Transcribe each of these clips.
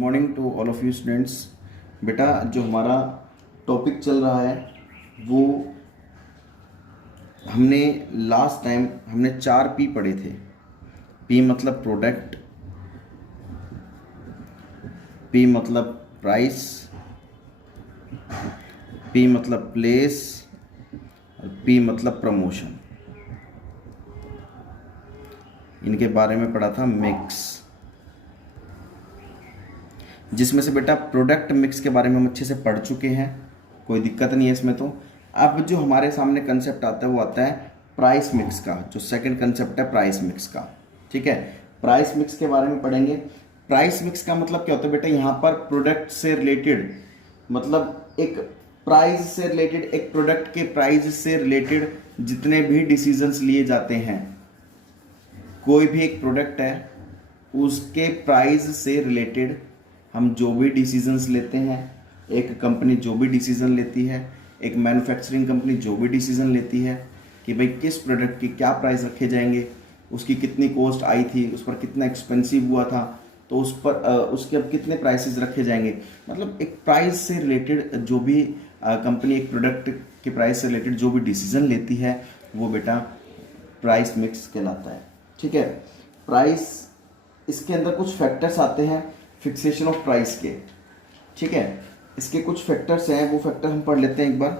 Morning to all of you students. बेटा जो हमारा टॉपिक चल रहा है वो हमने लास्ट टाइम हमने 4 P पढ़े थे। P मतलब प्रोडक्ट, P मतलब प्राइस, P मतलब प्लेस और P मतलब प्रमोशन। इनके बारे में पढ़ा था मिक्स, जिसमें से बेटा प्रोडक्ट मिक्स के बारे में हम अच्छे से पढ़ चुके हैं, कोई दिक्कत नहीं है इसमें। तो अब जो हमारे सामने कंसेप्ट आता है वो आता है प्राइस मिक्स का, जो सेकंड कंसेप्ट है प्राइस मिक्स का। ठीक है, प्राइस मिक्स के बारे में पढ़ेंगे। प्राइस मिक्स का मतलब क्या होता है बेटा, यहाँ पर प्रोडक्ट से रिलेटेड, मतलब एक प्राइस से रिलेटेड, एक प्रोडक्ट के प्राइस से रिलेटेड जितने भी डिसीजंस लिए जाते हैं, कोई भी एक प्रोडक्ट है उसके प्राइस से रिलेटेड हम जो भी डिसीजंस लेते हैं, एक कंपनी जो भी डिसीजन लेती है, एक मैन्युफैक्चरिंग कंपनी जो भी डिसीजन लेती है कि भाई किस प्रोडक्ट की क्या प्राइस रखे जाएंगे, उसकी कितनी कॉस्ट आई थी, उस पर कितना एक्सपेंसिव हुआ था, तो उस पर उसके अब कितने प्राइसेस रखे जाएंगे, मतलब एक प्राइस से रिलेटेड जो भी कंपनी एक प्रोडक्ट के प्राइस से रिलेटेड जो भी डिसीजन लेती है वो बेटा प्राइस मिक्स कहलाता है। ठीक है, प्राइस, इसके अंदर कुछ फैक्टर्स आते हैं फिक्सेशन ऑफ प्राइस के। ठीक है, इसके कुछ फैक्टर्स हैं, वो फैक्टर हम पढ़ लेते हैं एक बार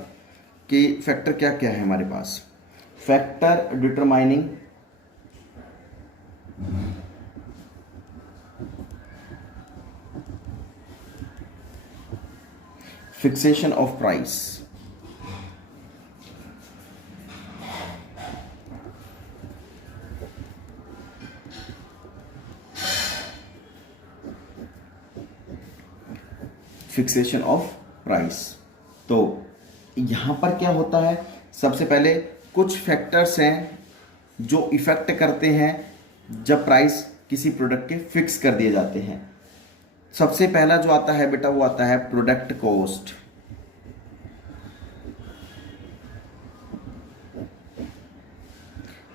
कि फैक्टर क्या क्या है हमारे पास। Factor determining fixation of price. Fixation of price, तो यहां पर क्या होता है, सबसे पहले कुछ फैक्टर्स हैं जो इफेक्ट करते हैं जब प्राइस किसी प्रोडक्ट के फिक्स कर दिए जाते हैं। सबसे पहला जो आता है बेटा वो आता है प्रोडक्ट कॉस्ट।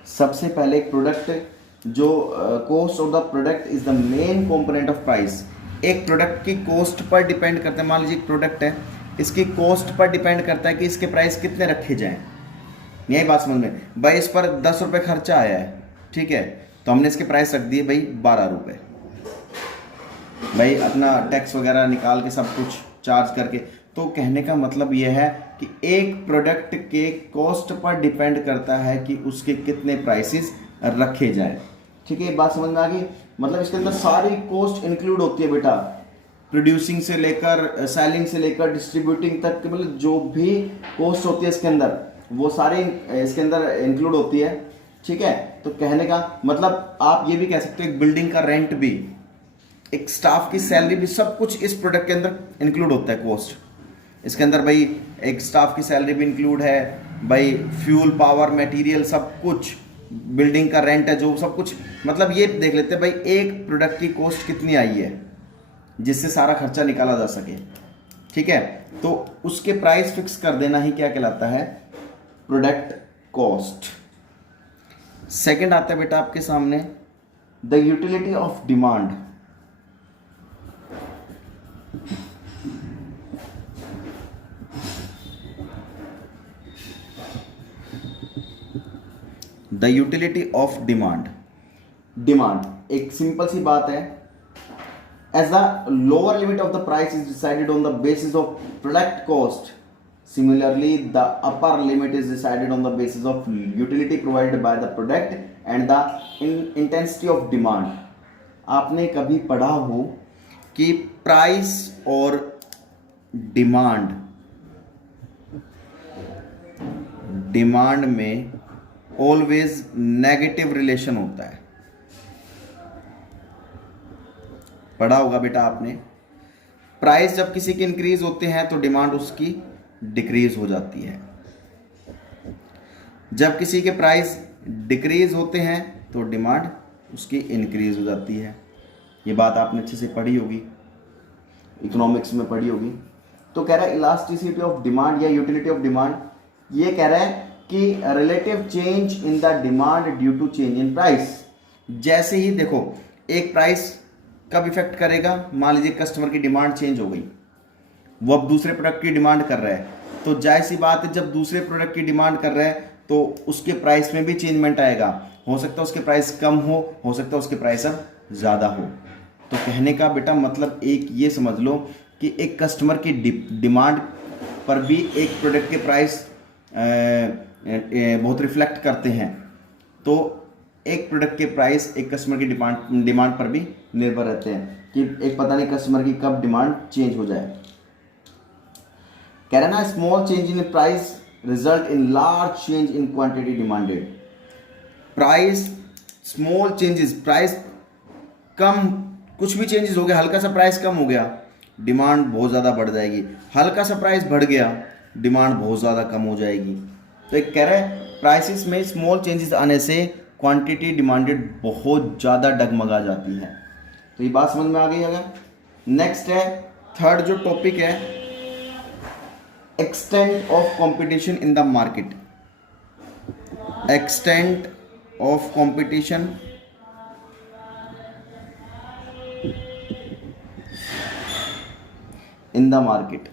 सबसे पहले एक प्रोडक्ट जो cost of the product is the main component of price. एक प्रोडक्ट की कॉस्ट पर डिपेंड करता है, मान लीजिए एक प्रोडक्ट है, इसकी कॉस्ट पर डिपेंड करता है कि इसके प्राइस कितने रखे जाएं। यही बात समझ में, भाई इस पर 10 रुपये खर्चा आया है, ठीक है, तो हमने इसके प्राइस रख दिए भाई 12 रुपये, भाई अपना टैक्स वगैरह निकाल के सब कुछ चार्ज करके। तो कहने का मतलब यह है कि एक प्रोडक्ट के कॉस्ट पर डिपेंड करता है कि उसके कितने प्राइसेस रखे जाए। ठीक है, ये बात समझ में आ गई। मतलब इसके अंदर सारी कॉस्ट इंक्लूड होती है बेटा, प्रोड्यूसिंग से लेकर सेलिंग से लेकर डिस्ट्रीब्यूटिंग तक, मतलब जो भी कॉस्ट होती है इसके अंदर वो सारी इसके अंदर इंक्लूड होती है। ठीक है, तो कहने का मतलब आप ये भी कह सकते हो एक बिल्डिंग का रेंट भी, एक स्टाफ की सैलरी भी, सब कुछ इस प्रोडक्ट के अंदर इंक्लूड होता है कॉस्ट। इसके अंदर भाई एक स्टाफ की सैलरी भी इंक्लूड है, भाई फ्यूल, पावर, मटेरियल, सब कुछ, बिल्डिंग का रेंट है जो, सब कुछ। मतलब ये देख लेते हैं भाई एक प्रोडक्ट की कॉस्ट कितनी आई है जिससे सारा खर्चा निकाला जा सके। ठीक है, तो उसके प्राइस फिक्स कर देना ही क्या कहलाता है, प्रोडक्ट कॉस्ट। सेकंड आता है बेटा आपके सामने the utility of demand. The utility of demand. Demand एक सिंपल सी बात है, as the lower limit of the price is decided on the basis of product cost, similarly the upper limit is decided on the basis of utility provided by the product and the intensity of demand. आपने कभी पढ़ा हो कि price और demand में always negative relation होता है, पढ़ा होगा बेटा आपने। प्राइस जब किसी के इंक्रीज होते हैं तो डिमांड उसकी डिक्रीज हो जाती है, जब किसी के प्राइस डिक्रीज होते हैं तो डिमांड उसकी इंक्रीज हो जाती है। ये बात आपने अच्छे से पढ़ी होगी, इकोनॉमिक्स में पढ़ी होगी। तो कह रहा है इलास्टिसिटी ऑफ डिमांड या यूटिलिटी ऑफ डिमांड, ये कह रहा है कि relative change in the demand due to change in price. जैसे ही देखो एक प्राइस कब इफेक्ट करेगा? मान लीजिए कस्टमर की डिमांड चेंज हो गई, वो अब दूसरे प्रोडक्ट की डिमांड कर रहा है, तो जाहिर सी बात है जब दूसरे प्रोडक्ट की डिमांड कर रहा है तो उसके प्राइस में भी चेंजमेंट आएगा। हो सकता है उसके प्राइस कम हो सकता है उसके प्राइस अब ज़्यादा हो। तो कहने का बेटा मतलब एक ये समझ लो कि एक कस्टमर की डिमांड पर भी एक प्रोडक्ट के प्राइस बहुत रिफ्लेक्ट करते हैं। तो एक प्रोडक्ट के प्राइस एक कस्टमर की डिमांड पर भी निर्भर रहते हैं कि एक पता नहीं कस्टमर की कब डिमांड चेंज हो जाए। कह रहे ना small change in price result in large change in quantity demanded. Price small changes, price कम, कुछ भी चेंजेस हो गया, हल्का सा प्राइस कम हो गया, डिमांड बहुत ज़्यादा बढ़ जाएगी। हल्का सा प्राइस बढ़ गया, डिमांड बहुत ज़्यादा कम हो जाएगी। तो एक कह रहे हैं प्राइसेस में स्मॉल चेंजेस आने से क्वांटिटी डिमांडेड बहुत ज़्यादा डगमगा जाती है। तो ये बात समझ में आ गई। अगर नेक्स्ट है थर्ड जो टॉपिक है, extent of competition in the market. Extent of competition in the market.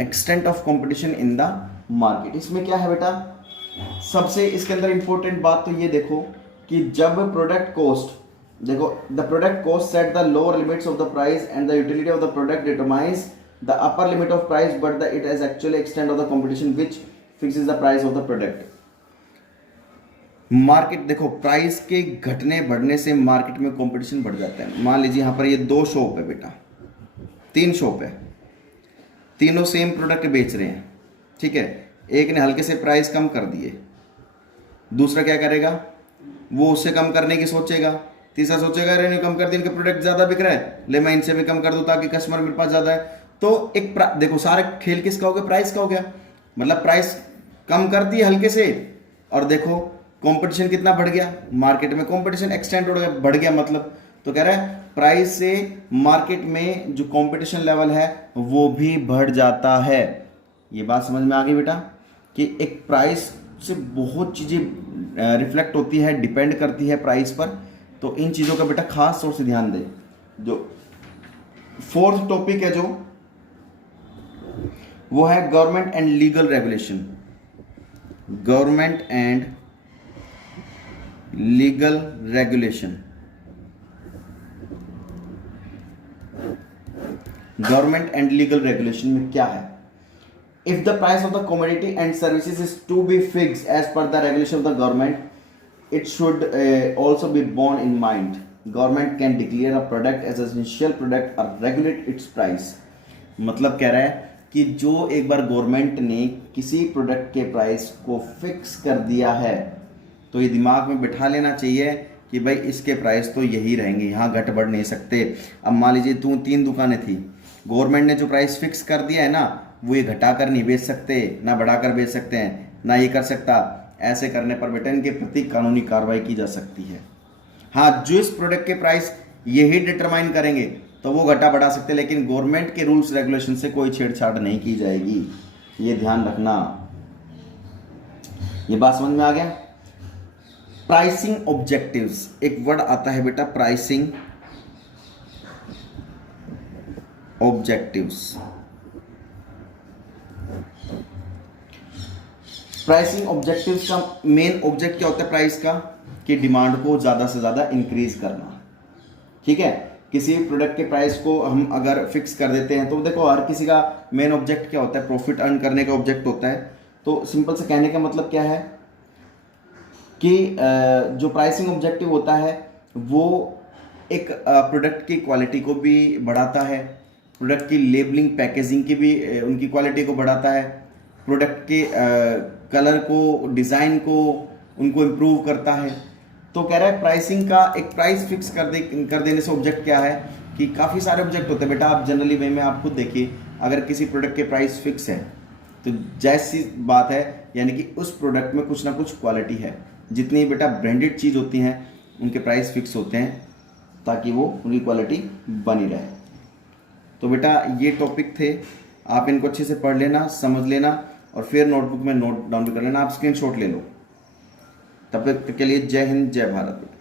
Extent of competition in the market, इसमें क्या है बेटा, सबसे इसके अंदर इंपॉर्टेंट बात तो ये देखो कि जब प्रोडक्ट कॉस्ट, देखो the product cost set the lower limits of the price and the utility of the product determines the upper limit of price but the it is actually extent of the competition which fixes the price of the product. Market देखो, price के घटने बढ़ने से market में competition बढ़ जाता है। मान लीजिए यहाँ पर ये 2 शॉप है बेटा, 3 शॉप है, तीनों सेम प्रोडक्ट बेच रहे हैं, ठीक है। एक ने हल्के से प्राइस कम कर दिए, दूसरा क्या करेगा, वो उससे कम करने की सोचेगा, तीसरा सोचेगा अरे नहीं कम कर दिए, इनके प्रोडक्ट ज़्यादा बिक रहा है, ले मैं इनसे भी कम कर दूँ ताकि कस्टमर मेरे पास ज़्यादा है। तो एक देखो सारे खेल किसका हो गया, प्राइस का हो गया। मतलब प्राइस कम कर दी हल्के से, और देखो कंपटीशन कितना बढ़ गया, मार्केट में कंपटीशन एक्सटेंड हो गया, बढ़ गया मतलब। तो कह रहा है प्राइस से मार्केट में जो कंपटीशन लेवल है वो भी बढ़ जाता है। ये बात समझ में आ गई बेटा कि एक प्राइस से बहुत चीज़ें रिफ्लेक्ट होती है, डिपेंड करती है प्राइस पर। तो इन चीज़ों का बेटा खास तौर से ध्यान दें। जो फोर्थ टॉपिक है जो वो है government and legal regulation. Government and legal regulation. Government and legal regulation में क्या है, if the price of the commodity and services is to be fix as per the regulation of the government, it should also be borne in mind. Government can declare a product as an essential product or regulate its price. मतलब कह रहा है कि जो एक बार government ने किसी product के प्राइस को फिक्स कर दिया है तो ये दिमाग में बिठा लेना चाहिए कि भाई इसके प्राइस तो यही रहेंगे, यहाँ घट बढ़ नहीं सकते। अब मान लीजिए 3 दुकानें थी, गवर्नमेंट ने जो प्राइस फिक्स कर दिया है ना, वो ये घटा कर नहीं बेच सकते, ना बढ़ाकर बेच सकते हैं, ना ये कर सकता। ऐसे करने पर बेटा इनके प्रति कानूनी कार्रवाई की जा सकती है। हाँ, जो इस प्रोडक्ट के प्राइस यही डिटरमाइन करेंगे तो वो घटा बढ़ा सकते हैं, लेकिन गवर्नमेंट के रूल्स रेगुलेशन से कोई छेड़छाड़ नहीं की जाएगी, ये ध्यान रखना। ये बात समझ में आ गया। प्राइसिंग ऑब्जेक्टिव्स, एक वर्ड आता है बेटा प्राइसिंग ऑब्जेक्टिव्स। प्राइसिंग ऑब्जेक्टिव्स का मेन ऑब्जेक्ट क्या होता है प्राइस का, कि डिमांड को ज़्यादा से ज़्यादा इंक्रीज करना, ठीक है। किसी प्रोडक्ट के प्राइस को हम अगर फिक्स कर देते हैं तो देखो हर किसी का मेन ऑब्जेक्ट क्या होता है, प्रॉफिट अर्न करने का ऑब्जेक्ट होता है। तो सिंपल से कहने का मतलब क्या है कि जो प्राइसिंग ऑब्जेक्टिव होता है वो एक प्रोडक्ट की क्वालिटी को भी बढ़ाता है, प्रोडक्ट की लेबलिंग पैकेजिंग की भी उनकी क्वालिटी को बढ़ाता है, प्रोडक्ट के कलर को, डिज़ाइन को, उनको इम्प्रूव करता है। तो कह रहा है प्राइसिंग का एक प्राइस फिक्स कर देने से ऑब्जेक्ट क्या है कि काफ़ी सारे ऑब्जेक्ट होते हैं बेटा। आप जनरली वे में आप खुद देखिए, अगर किसी प्रोडक्ट के प्राइस फिक्स है तो जैसी बात है यानी कि उस प्रोडक्ट में कुछ ना कुछ क्वालिटी है। जितनी बेटा ब्रांडेड चीज़ होती हैं उनके प्राइस फिक्स होते हैं ताकि वो उनकी क्वालिटी बनी रहे। तो बेटा ये टॉपिक थे, आप इनको अच्छे से पढ़ लेना, समझ लेना और फिर नोटबुक में नोट डाउन कर लेना। आप स्क्रीनशॉट ले लो। तब तक के लिए जय हिंद जय भारत।